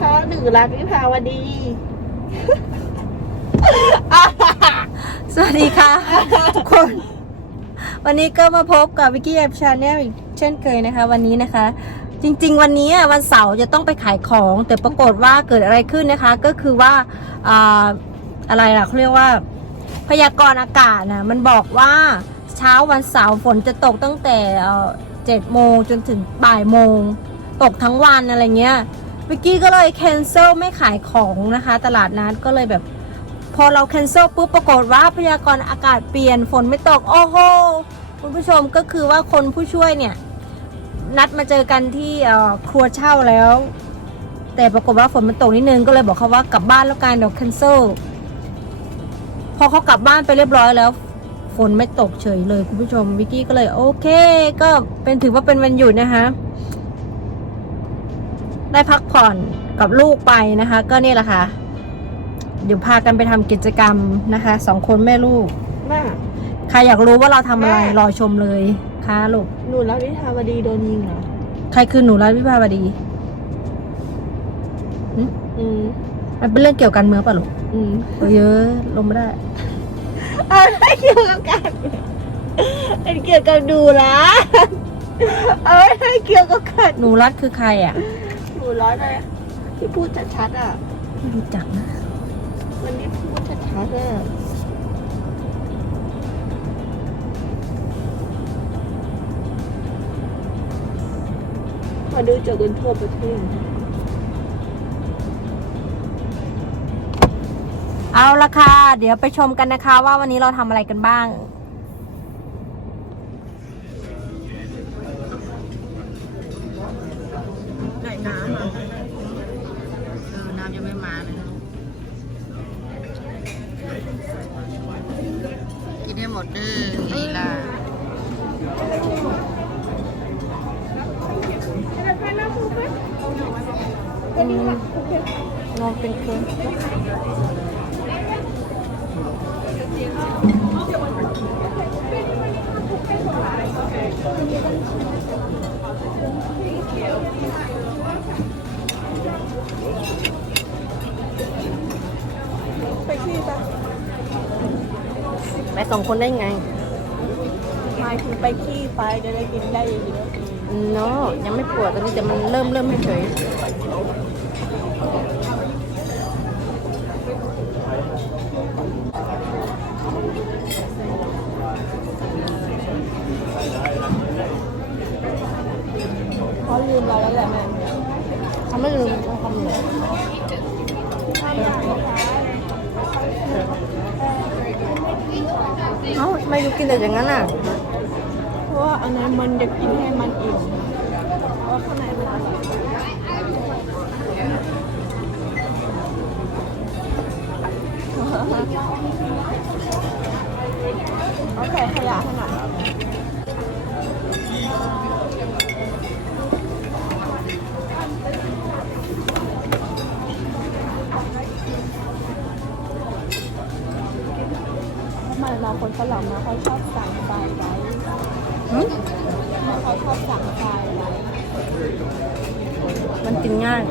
คะหนึ่งรักวิภาวดี สวัสดีค่ะ ทุกคน วันนี้ก็มาพบกับวิกกี้แอปชาแนลอีกเช่นเคยนะคะ วันนี้นะคะ จริง ๆ วันนี้วันเสาร์จะต้องไปขายของ แต่ปรากฏว่าเกิดอะไรขึ้นนะคะ ก็คือว่าอ่าอะไรล่ะเขาเรียกว่า พยากรณ์อากาศนะมันบอกว่าเช้าวันเสาร์ฝนจะตกตั้งแต่เจ็ดโมงจนถึงบ่ายโมงตกทั้งวันอะไรเงี้ย วิกกี้ก็เลยแคนเซิลไม่ขายของนะคะ ตลาดนัดก็เลยแบบ พอเราแคนเซิลปุ๊บปรากฏว่าพยากรณ์อากาศเปลี่ยนฝนไม่ตก โอ้โหคุณผู้ชมก็คือว่าคนผู้ช่วยเนี่ย นัดมาเจอกันที่ครัวเช่าแล้ว แต่ปรากฏว่าฝนมันตกนิดนึงก็เลยบอกเขาว่ากลับบ้านแล้วกันเดี๋ยวแคนเซิลพอเขากลับบ้านไปเรียบร้อยแล้วฝนไม่ตกเฉยเลยคุณผู้ชมวิกกี้ก็เลยโอเค ก็เป็นถือว่าเป็นวันหยุดนะคะ ได้พักผ่อนกับลูกไปนะคะ ก็นี่แหละค่ะ เดี๋ยวพากันไปทำกิจกรรมนะคะสองคนแม่ลูกแม่ใครอยากรู้ว่าเราทำอะไรแม่รอชมเลยค่ะลูกหนูรักวิภาวดีโดนยิงเหรอใครคือหนูรัฐวิภาวดีอืมมันเป็นเรื่องเกี่ยวกันเมืองป่ะลูกอืมโอ้เยอะลงไม่ได้อะไรเกี่ยวกับการเป็นเกี่ยวกับดูนะอะไรเกี่ยวกับการหนูรัฐคือใครอะห นูร้อนเลยที่พูดชัดๆอะไม่รู้จักนะมันที่พูดชัดๆอะมาดูเจอกันทั่วประเทศเอาละค่ะเดี๋ยวไปชมกันนะคะ ว่าวันนี้เราทำอะไรกันบ้าง ไหนน้ำอะ ดเด้อลีลาลองเป็นครื่องไปขี้ปะ ไปสองคนได้ไงหมายถึงไปขี้ไปจะได้กินได้เยอะเนาะยังไม่ปวดตอนนี้แต่มันเริ่มเริ่มเฉยๆเขาลืมเราแล้วแหละแม่ทำไม่ลืมต้องทำเลยเอ้าทำไมยู กินแต่อย่างนั้นอะ เพราะว่าอันนั้นมันจะกินให้มันอิ่มเพราะว่าข้างใน มเราคนฝรั่งมาเขาชอบสั่งไฟไว้มาเขาชอบสั่งไฟไว้มันกินง่าย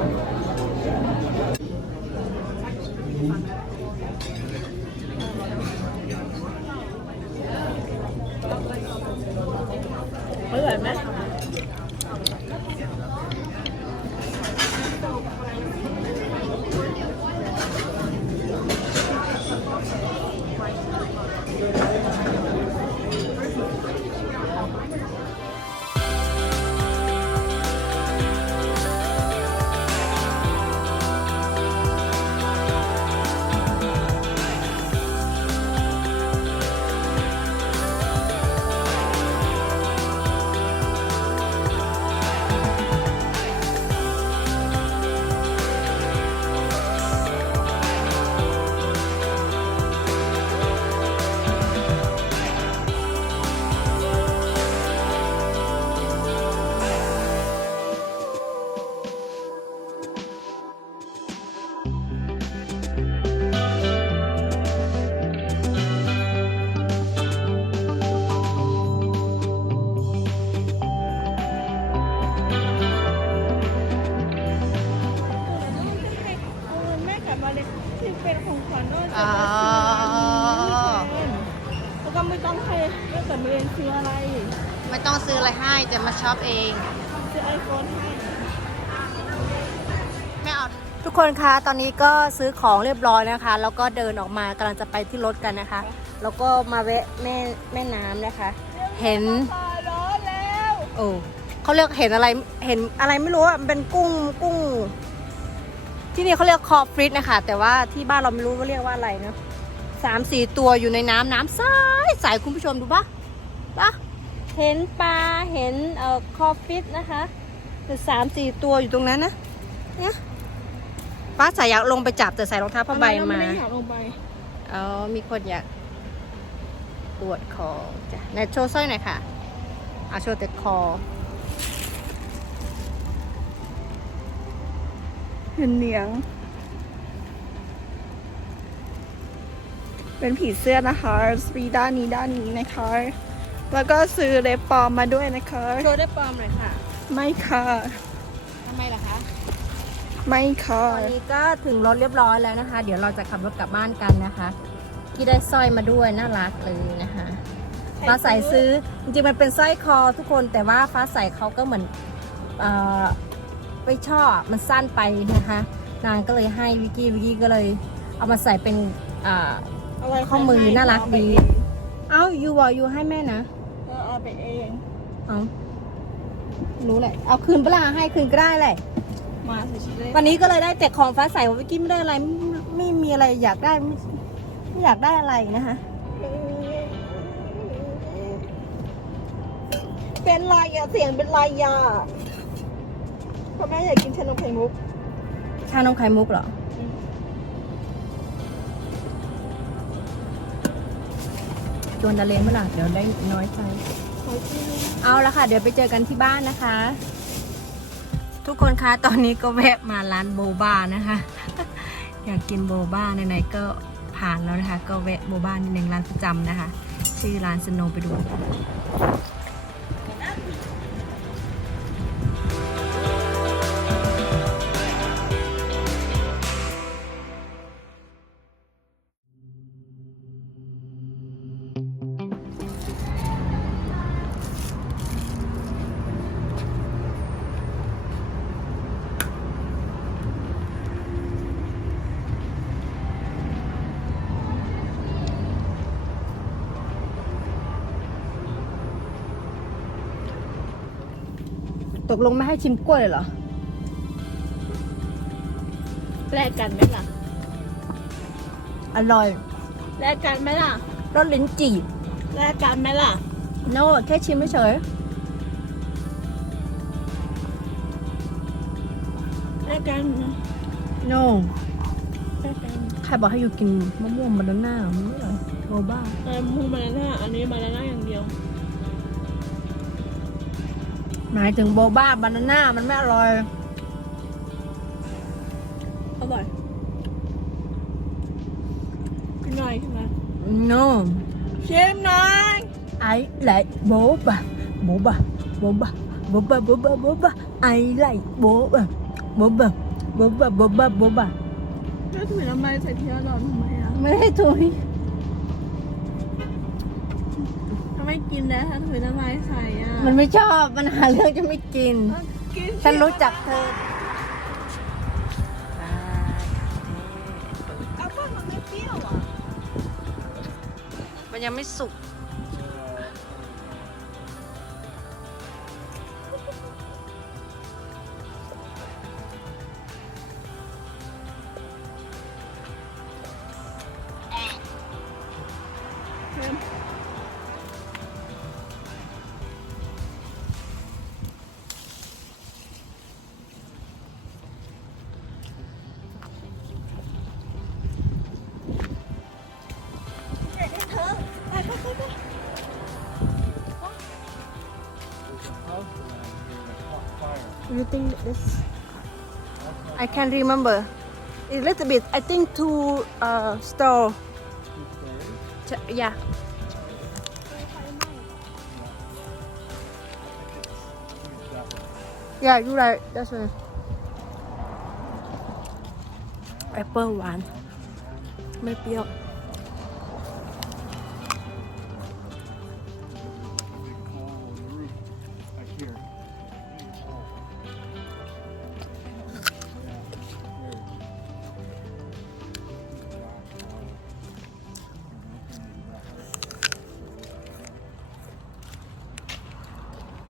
ชอปเองซื้อไอโฟนให้ไม่เอาทุกคนคะตอนนี้ก็ซื้อของเรียบร้อยนะคะ แล้วก็เดินออกมากำลังจะไปที่รถกันนะคะ แล้วก็มาแวะแม่แม่น้ำนะคะ เห็นร้อนแล้วโอ้เขาเรียกเห็นอะไรเห็นอะไรไม่รู้อะเป็นกุ้งกุ้ง ที่นี่เขาเรียกคอฟริตนะคะ แต่ว่าที่บ้านเราไม่รู้ว่าเรียกว่าอะไรเนาะสามสี่ตัวอยู่ในน้ำน้ำใสใสคุณผู้ชมดูปะปะ เห็นปลา เห็นเอ่อคอฟริตนะคะคือสามสี่ตัวอยู่ตรงนั้นนะ เนี่ยป้าสายอยากลงไปจับแต่ใส่รองเท้าผ้าใบทำไมมาเราไม่ได้อยากลงไปอ๋อ มีคนอยากปวดคอจ้ะไหนโชว์สร้อยหน่อยค่ะเอาโชว์แต่คอ เห็นเหนียง เป็นผีเสื้อนะคะสีด้านนี้ด้านนี้นะคะ แล้วก็ซื้อเล็บปลอมมาด้วยนะคะ โชว์ได้ปลอมหน่อยค่ะไม่ค่ะ ทำไมล่ะคะ ไม่ค่ะ ตอนนี้ก็ถึงรถเรียบร้อยแล้วนะคะ เดี๋ยวเราจะขับรถกลับบ้านกันนะคะที่ได้สร้อยมาด้วยน่ารักเลยนะคะฟ้าใสซื้อจริงๆมันเป็นสร้อยคอทุกคนแต่ว่าฟ้าใสเขาก็เหมือนเอ่อไม่ชอบมันสั้นไปนะคะ นางก็เลยให้วิกกี้วิกกี้ก็เลย เอามาใส่เป็นอ่าอะไรข้อมือน่ารักดี เอ้ายูบอกยูให้แม่นะเออเอา ไปเองเอารู้แหละ เอาคืนเปะล่าให้คืนก็ได้แหละ มาใส่ชุดเล็กวันนี้ก็เลยได้แต่ของฟ้าใสว่าวิกกี้ไม่ได้อะไรไม่ไม่มีอะไรอยากได้ไม่ไม่อยากได้อะไรนะคะ เป็นลายอะเสียงเป็นลายยาเพราะแม่อยากกินชานมไข่มุก ชานมไข่มุกเหรอจวนดาเลนเมื่อไหร่เดี๋ยวได้น้อยใจขอกิน เอาละค่ะ เดี๋ยวไปเจอกันที่บ้านนะคะ ทุกคนคะตอนนี้ก็แวะมาร้านโบบ้านะคะ อยากกินโบบ้าไหนๆก็ผ่านแล้วนะคะ ก็แวะโบบ้านิดนึงร้านประจำนะคะ ชื่อร้านสโนไปดู ตกลงไม่ให้ชิมกล้วยเลยเหรอ แลกกันไหมล่ะ อร่อย แลกกันไหมล่ะ รสลิ้นจี่แลกกันไหมล่ะ โน่แค่ชิมเฉยแลกกันโน่แลกกันใครบอกให้อยู่กินมะม่วงบานาน่ามันไม่อร่อยโบบ้าเออมูมานาน่าอันนี้มานาน่าอย่างเดียว หมายถึงโบบ้าบานาน่ามันไม่อร่อย อร่อยขึ้นหน่อยขึ้นมา no เชฟหน่อย I like boba boba boba boba boba boba I like boba boba boba boba boba แล้วถุยน้ำลายใส่เทียร์เราทำไมอะ ไม่ได้ถุย ไมกินนะถ้าถุยน้ำลายใส่อะมันไม่ชอบมันหาเรื่องจะไม่กิน กินฉันรู้จักเธอเอาก็มันไม่เปรี้ยวอะ มันยังไม่สุก You think this? I can remember. It's little bit. I think two uh store. Ch- Yeah. Yeah, you're right. That's right. Apple one. ไม่เปรี้ยว